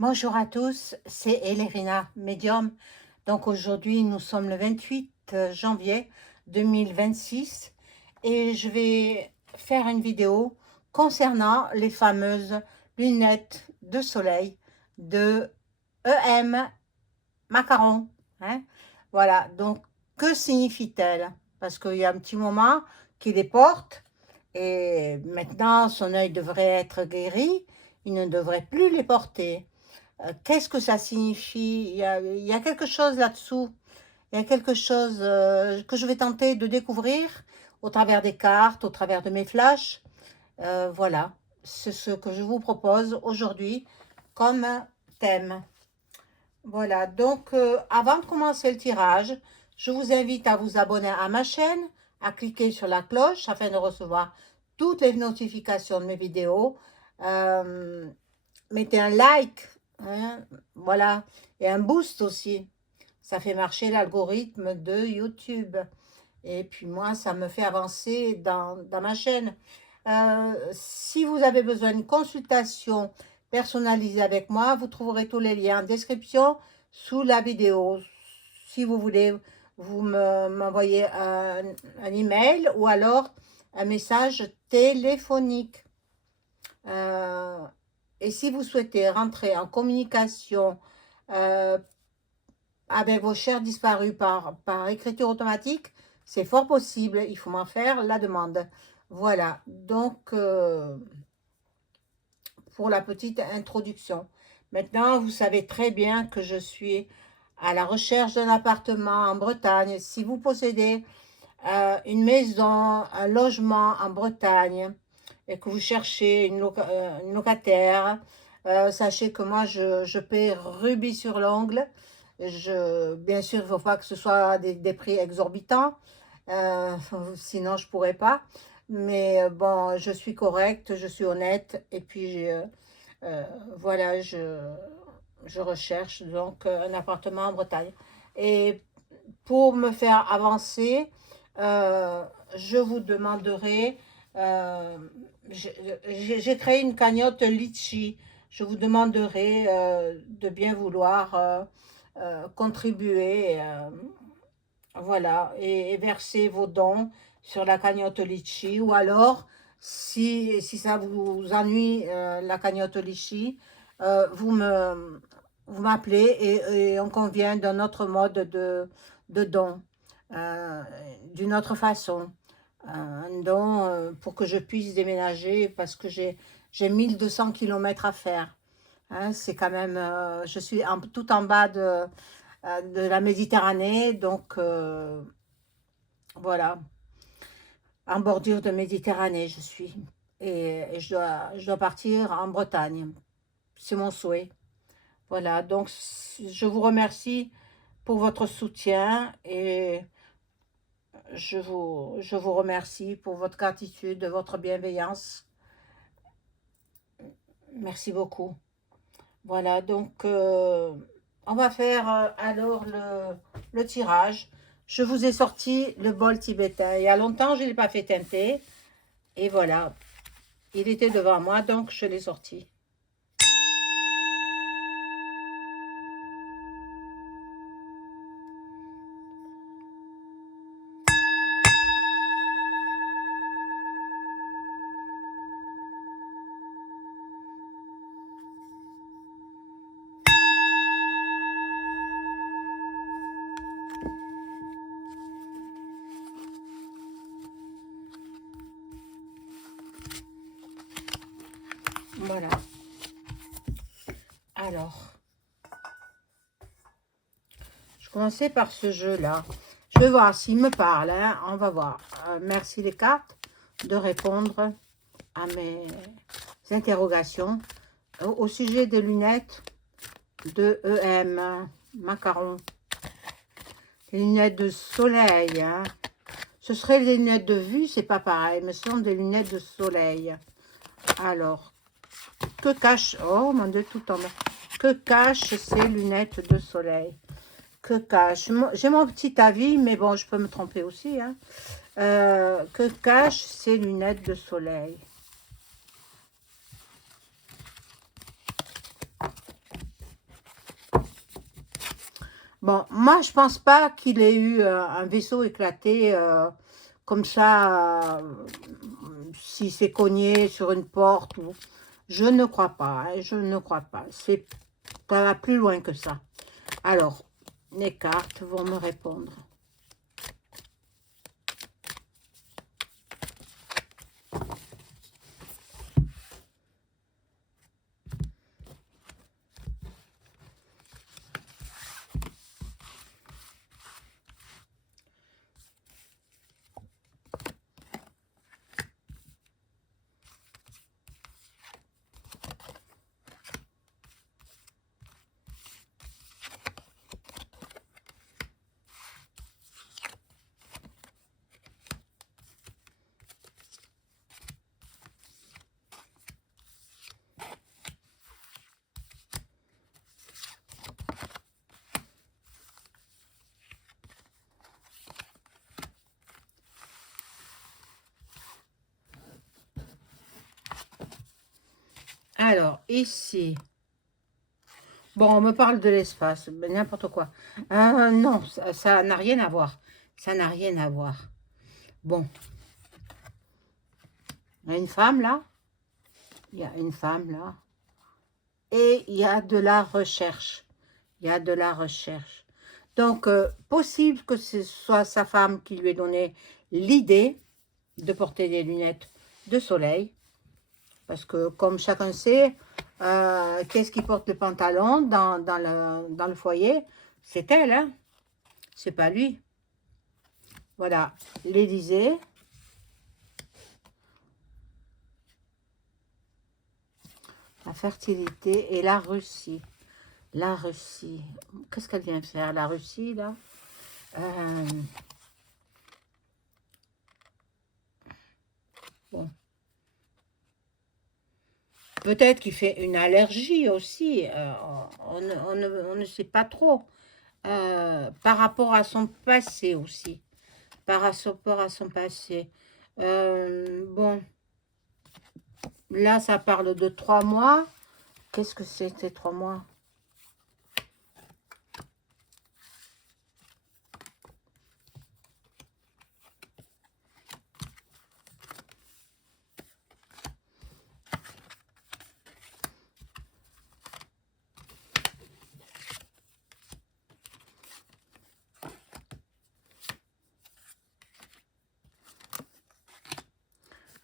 Bonjour à tous, c'est Elérina, médium. Donc aujourd'hui, nous sommes le 28 janvier 2026 et je vais faire une vidéo concernant les fameuses lunettes de soleil de EM Macaron. Hein. Voilà, donc que signifie-t-elle? Parce qu'il y a un petit moment qu'il les porte et maintenant son œil devrait être guéri, il ne devrait plus les porter. Qu'est-ce que ça signifie? Il y a quelque chose là-dessous. Il y a quelque chose que je vais tenter de découvrir au travers des cartes, au travers de mes flashs. Voilà, c'est ce que je vous propose aujourd'hui comme thème. Voilà, donc avant de commencer le tirage, je vous invite à vous abonner à ma chaîne, à cliquer sur la cloche afin de recevoir toutes les notifications de mes vidéos. Euh, Mettez un like, hein, voilà, et un boost aussi. Ça fait marcher l'algorithme de YouTube. Et puis moi, ça me fait avancer dans ma chaîne. Si vous avez besoin d'une consultation personnalisée avec moi, vous trouverez tous les liens en description sous la vidéo. Si vous voulez, vous m'envoyez un email ou alors un message téléphonique. Euh, et si vous souhaitez rentrer en communication euh, avec vos chers disparus par écriture automatique, c'est fort possible. Il faut m'en faire la demande. Voilà, donc pour la petite introduction. Maintenant, vous savez très bien que je suis à la recherche d'un appartement en Bretagne. Si vous possédez une maison, un logement en Bretagne et que vous cherchez une locataire, sachez que moi, je paie rubis sur l'ongle. Bien sûr, il ne faut pas que ce soit des prix exorbitants, euh, sinon je ne pourrais pas. Mais bon, je suis correcte, je suis honnête et puis euh, voilà, je recherche donc un appartement en Bretagne. Et pour me faire avancer, euh, je vous demanderai, euh, j'ai créé une cagnotte Litchi. Je vous demanderai de bien vouloir contribuer, voilà, et verser vos dons sur la cagnotte Litchi. Ou alors, si ça vous ennuie, la cagnotte Litchi, vous m'appelez et on convient d'un autre mode de don, euh, d'une autre façon. Un don pour que je puisse déménager parce que j'ai 1200 kilomètres à faire. Hein, c'est quand même, je suis tout en bas de la Méditerranée, donc voilà, en bordure de Méditerranée je suis. Et je dois partir en Bretagne. C'est mon souhait. Voilà, donc je vous remercie pour votre soutien et je vous remercie pour votre gratitude, votre bienveillance. Merci beaucoup. Voilà, donc on va faire alors le tirage. Je vous ai sorti le bol tibétain. Il y a longtemps, je ne l'ai pas fait teinter. Et voilà, il était devant moi, donc je l'ai sorti. Voilà. Alors, je commençais par ce jeu-là. Je vais voir s'il me parle. Hein. On va voir. Merci les cartes de répondre à mes interrogations au sujet des lunettes de EM Macaron. Les lunettes de soleil. Hein. Ce serait les lunettes de vue, c'est pas pareil, mais ce sont des lunettes de soleil. Alors, que cache... Oh mon Dieu, tout en bas. Que cachent ces lunettes de soleil? Que cache... J'ai mon petit avis, mais bon, je peux me tromper aussi. Hein. Que cachent ces lunettes de soleil? Bon, moi, je pense pas qu'il ait eu un vaisseau éclaté comme ça, s'il s'est cogné sur une porte. Ou... Je ne crois pas, hein, je ne crois pas. Ça va plus loin que ça. Alors, les cartes vont me répondre. Alors, ici, bon, on me parle de l'espace, n'importe quoi. Non, ça n'a rien à voir. Ça n'a rien à voir. Bon, il y a une femme là. Il y a une femme là. Et il y a de la recherche. Il y a de la recherche. Donc, possible que ce soit sa femme qui lui ait donné l'idée de porter des lunettes de soleil. Parce que, comme chacun sait, qu'est-ce qui porte le pantalon dans le foyer? C'est elle, hein? C'est pas lui. Voilà, l'Élysée. La fertilité et la Russie. La Russie. Qu'est-ce qu'elle vient faire, la Russie, là? Bon. Peut-être qu'il fait une allergie aussi. On ne sait pas trop. Par rapport à son passé aussi. Par rapport à son passé. Bon. Là, ça parle de 3 mois. Qu'est-ce que c'est ces 3 mois?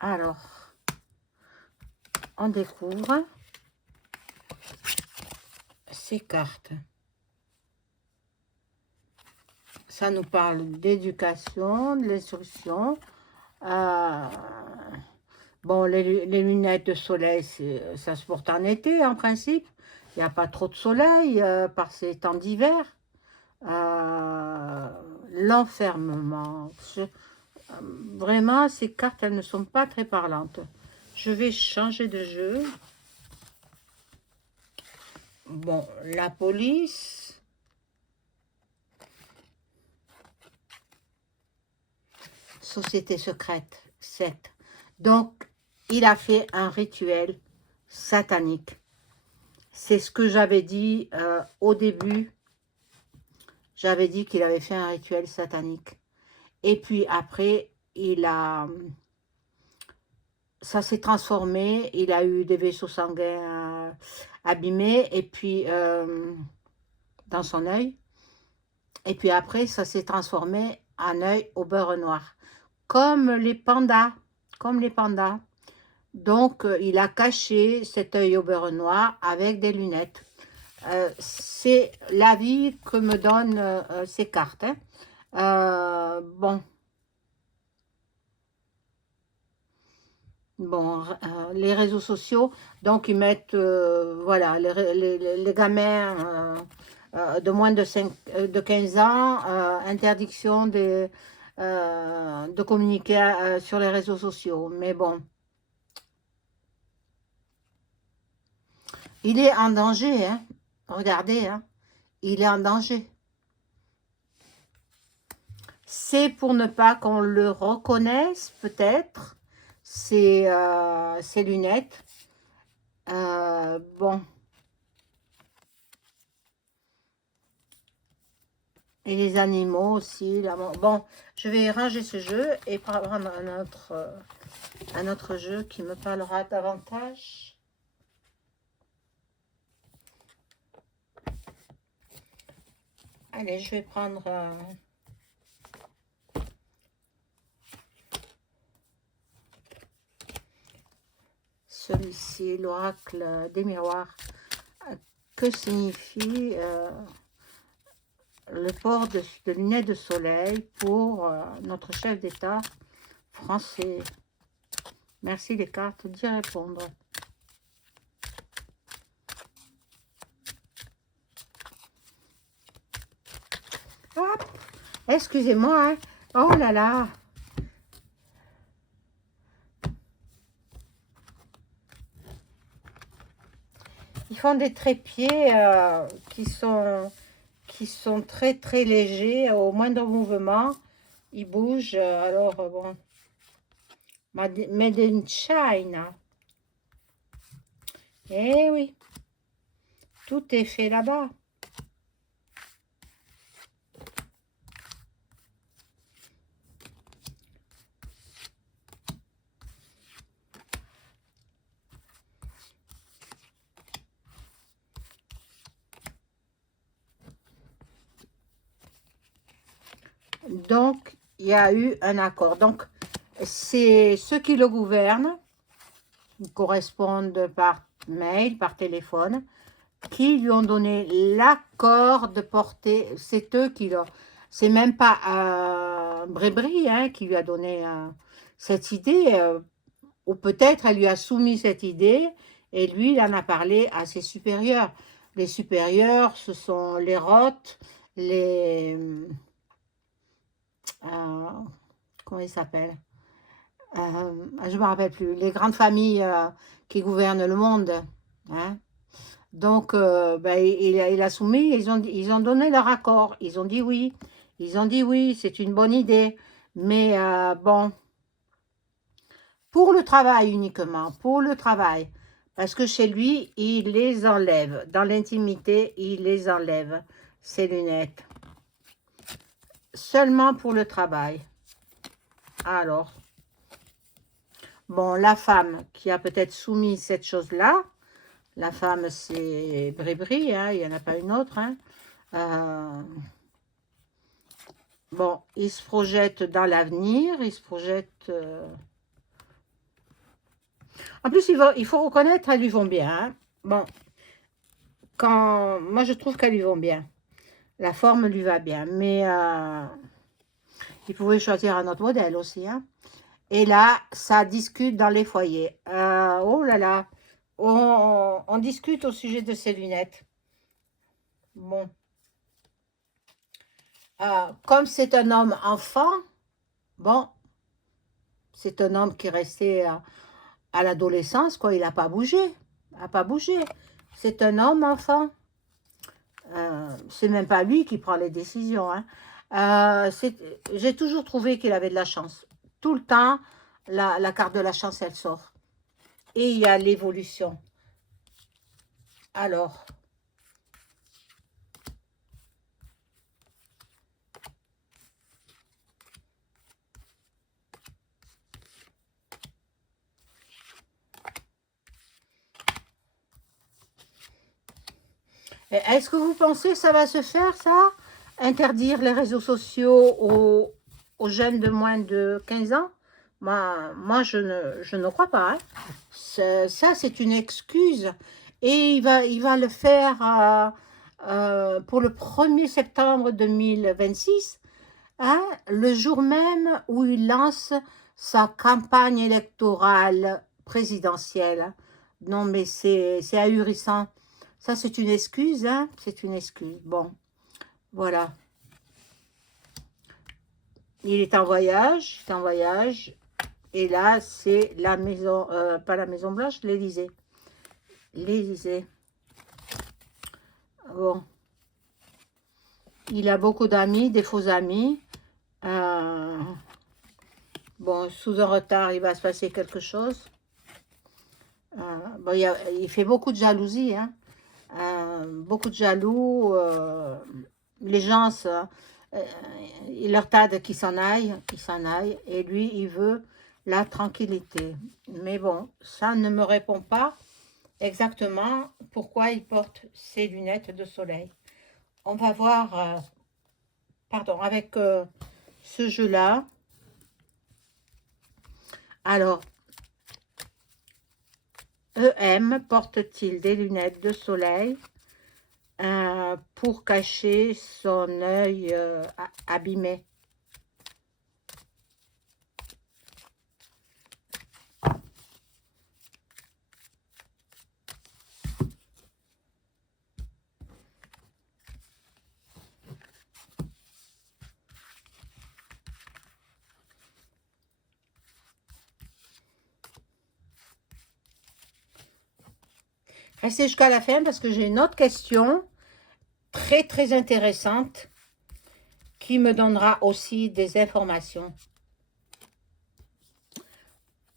Alors, on découvre ces cartes. Ça nous parle d'éducation, de l'instruction. Bon, les lunettes de soleil, ça se porte en été, en principe. Il n'y a pas trop de soleil par ces temps d'hiver. L'enfermement. Vraiment, ces cartes, elles ne sont pas très parlantes. Je vais changer de jeu. Bon, la police. Société secrète, 7. Donc, il a fait un rituel satanique. C'est ce que j'avais dit au début. J'avais dit qu'il avait fait un rituel satanique. Et puis après, ça s'est transformé. Il a eu des vaisseaux sanguins abîmés et puis dans son œil. Et puis après, ça s'est transformé en œil au beurre noir. Comme les pandas. Comme les pandas. Donc, il a caché cet œil au beurre noir avec des lunettes. C'est l'avis que me donnent ces cartes. Hein. Bon. Bon, les réseaux sociaux, donc ils mettent, voilà, les gamins de moins de 15 ans, interdiction de communiquer sur les réseaux sociaux. Mais bon, il est en danger, hein. Regardez, hein, il est en danger. C'est pour ne pas qu'on le reconnaisse, peut-être, ses lunettes. Bon. Et les animaux aussi. Là, bon, je vais ranger ce jeu et prendre un autre jeu qui me parlera davantage. Allez, je vais prendre celui-ci, l'oracle des miroirs. Que signifie le port de lunettes de soleil pour notre chef d'État français? Merci les cartes d'y répondre. Hop, excusez-moi, hein. Oh là là. Ils font des trépieds qui sont très très légers. Au moindre mouvement, ils bougent. Alors, bon, made in China. Eh oui, tout est fait là-bas. Donc, il y a eu un accord. Donc, c'est ceux qui le gouvernent, qui correspondent par mail, par téléphone, qui lui ont donné l'accord de porter. C'est eux qui l'ont. C'est même pas Brébry hein, qui lui a donné cette idée. Ou peut-être elle lui a soumis cette idée et lui, il en a parlé à ses supérieurs. Les supérieurs, ce sont les Roth, les... comment ils s'appellent je ne me rappelle plus. Les grandes familles qui gouvernent le monde. Hein. Donc, ben, il a soumis, ils ont donné leur accord. Ils ont dit oui. Ils ont dit oui, c'est une bonne idée. Mais bon, pour le travail uniquement, pour le travail. Parce que chez lui, il les enlève. Dans l'intimité, il les enlève, ces lunettes. Seulement pour le travail. Alors, bon, la femme qui a peut-être soumis cette chose-là, la femme, c'est Brébry, hein, il n'y en a pas une autre. Hein. Bon, il se projette dans l'avenir, il se projette... En plus, il faut reconnaître, elles lui vont bien. Hein. Bon, moi, je trouve qu'elles lui vont bien. La forme lui va bien, mais il pouvait choisir un autre modèle aussi. Hein. Et là, ça discute dans les foyers. Oh là là, on discute au sujet de ces lunettes. Bon. Comme c'est un homme enfant, bon, c'est un homme qui est resté à l'adolescence, quoi. Il n'a pas bougé. Il n'a pas bougé. C'est un homme enfant. C'est même pas lui qui prend les décisions. Hein. J'ai toujours trouvé qu'il avait de la chance. Tout le temps, la carte de la chance, elle sort. Et il y a l'évolution. Alors, est-ce que vous pensez que ça va se faire, ça? Interdire les réseaux sociaux aux jeunes de moins de 15 ans? Moi je ne crois pas. Hein. Ça, c'est une excuse. Et il va le faire pour le 1er septembre 2026, hein, le jour même où il lance sa campagne électorale présidentielle. Non, mais c'est ahurissant. Ça, c'est une excuse, hein? C'est une excuse. Bon, voilà. Il est en voyage, Et là, c'est la maison, pas la Maison Blanche, l'Élysée. L'Élysée. Bon. Il a beaucoup d'amis, des faux amis. Bon, sous un retard, il va se passer quelque chose. Bon, il fait beaucoup de jalousie, hein. Beaucoup de jaloux. Les gens il leur tarde qu'ils s'en aillent, et lui, il veut la tranquillité. Mais bon, ça ne me répond pas exactement pourquoi il porte ses lunettes de soleil. On va voir, pardon, avec ce jeu-là. Alors, EM porte-t-il des lunettes de soleil pour cacher son œil abîmé? Restez jusqu'à la fin parce que j'ai une autre question très intéressante qui me donnera aussi des informations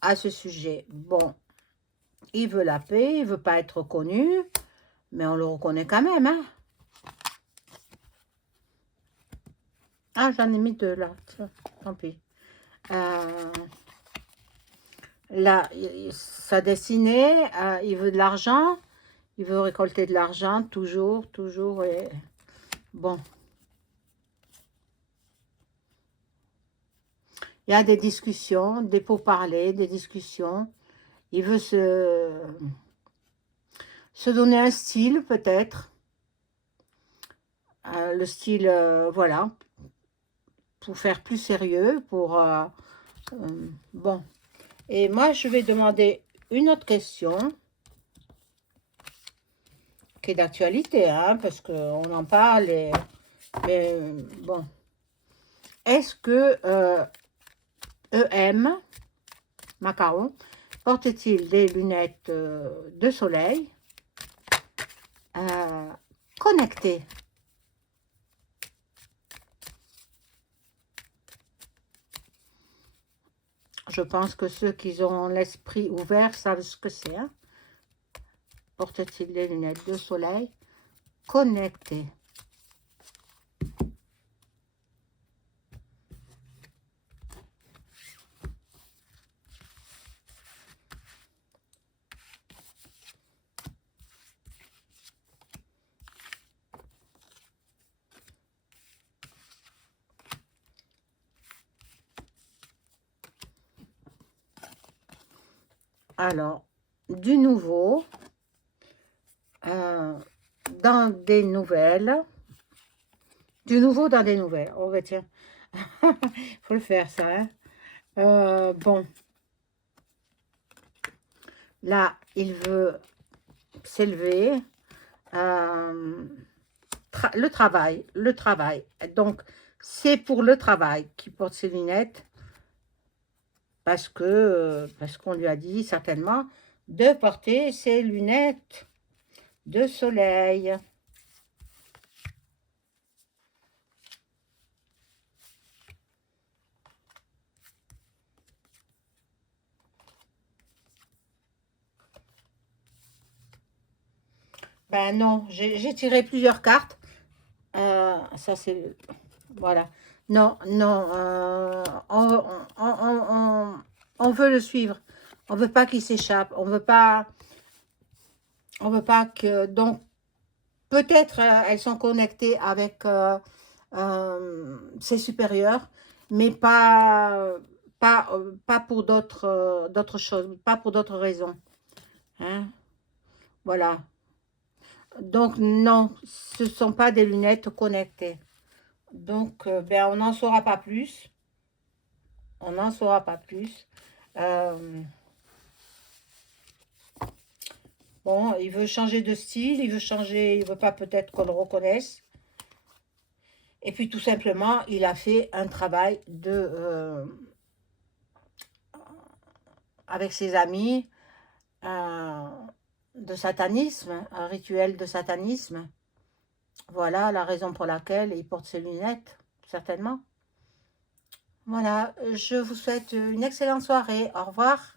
à ce sujet. Bon, il veut la paix, il veut pas être reconnu, mais on le reconnaît quand même, hein. Ah, j'en ai mis deux là, tiens, tant pis. Là, sa destinée, il veut de l'argent, il veut récolter de l'argent, toujours, et bon. Il y a des discussions, des pourparlers, des discussions. Il veut se donner un style, peut-être. Le style, voilà, pour faire plus sérieux, pour... bon. Et moi, je vais demander une autre question, qui est d'actualité, hein, parce qu'on en parle, mais bon. Est-ce que EM, Macaron, porte-t-il des lunettes de soleil connectées? Je pense que ceux qui ont l'esprit ouvert savent ce que c'est. Hein? Porte-t-il des lunettes de soleil connectées? Alors, du nouveau, dans des nouvelles, oh bah tiens, faut le faire ça, hein. Bon, là, il veut s'élever, le travail, donc c'est pour le travail qu'il porte ses lunettes, parce qu'on lui a dit certainement de porter ses lunettes de soleil. Ben non, j'ai tiré plusieurs cartes. Ça c'est... Voilà. Non, on veut le suivre. On veut pas qu'il s'échappe. On veut pas que... Donc, peut-être elles sont connectées avec ses supérieurs, mais pas pour d'autres choses, pas pour d'autres raisons. Hein? Voilà. Donc, non, ce ne sont pas des lunettes connectées. Donc, ben, on n'en saura pas plus. On n'en saura pas plus. Bon, il veut changer de style, il veut pas peut-être qu'on le reconnaisse. Et puis, tout simplement, il a fait un travail avec ses amis, de satanisme, un rituel de satanisme. Voilà la raison pour laquelle il porte ses lunettes, certainement. Voilà, je vous souhaite une excellente soirée. Au revoir.